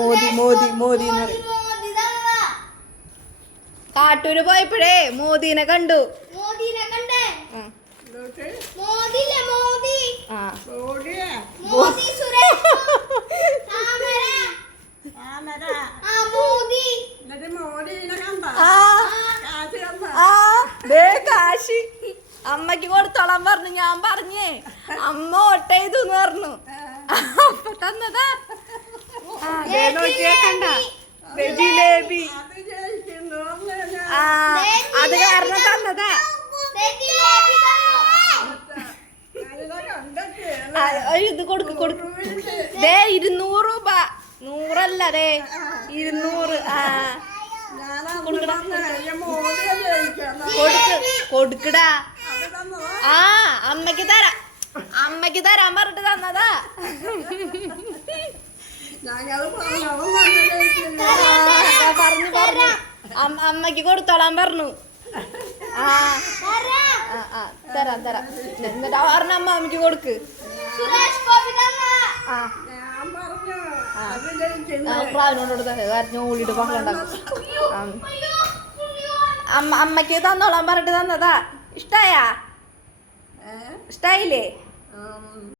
മോദി മോദി മോദി എന്ന് പറയും. കാട്ടൂര് പോയപ്പോഴേ മോദിനെ കണ്ടു. മോദിനെ കണ്ടേ? ഉം. മോദി? ആ. ഓടിയാ മോദി സുരേഷ് താമര. താമര. ആ മോദി. എന്നിട്ട് മോദീനെ കണ്ട. ആ. കാശ് അമ്മയ്ക്ക് കൊടുത്തോളാൻ പറഞ്ഞു ഞാൻ പറഞ്ഞേ. അമ്മ ഓട്ട ചെയ്തു പറഞ്ഞു അപ്പൊ തന്നതാ. ദേ നോക്കിയേ കണ്ട. ദേ ജിലേബി ആ അത് കാരണം തന്നതാ. ഇത് കൊടുക്ക് കൊടുക്ക്. ദേ ഇരുന്നൂറ് രൂപ. നൂറല്ല ദേ ഇരുന്നൂറ്. ആ. കൊടുക്ക് കൊടുക്കടാ. ആ അമ്മയ്ക്ക് തരാം. അമ്മയ്ക്ക് തരാൻ പറഞ്ഞിട്ട് തന്നതാ. പറഞ്ഞു പറഞ്ഞു അമ്മ- അമ്മയ്ക്ക് കൊടുത്തോളാൻ പറഞ്ഞു. ആ. തരാം. ആ, ആ. തരാം തരാം. എന്നിട്ട് പറഞ്ഞ അമ്മ അമ്മയ്ക്ക് കൊടുക്ക്. ആ. പ്രാവിനോട് കാരണം ഓടിയിട്ട് പങ്കണ്ടാക്കും. അമ്മ അമ്മയ്ക്ക് തന്നോളാൻ പറഞ്ഞിട്ട് തന്നതാ. ഇഷ്ടായാ? ഇഷ്ടായില്ലേ.